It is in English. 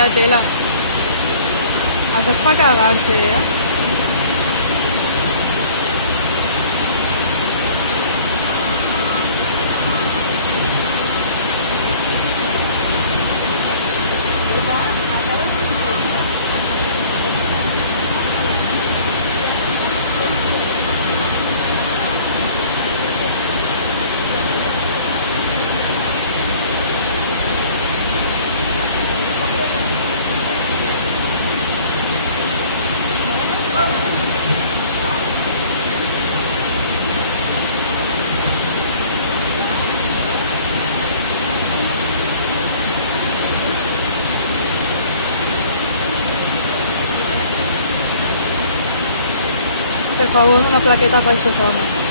vaya tela. Això és per cagar-se, eh? Per favor, una plaqueta per este home.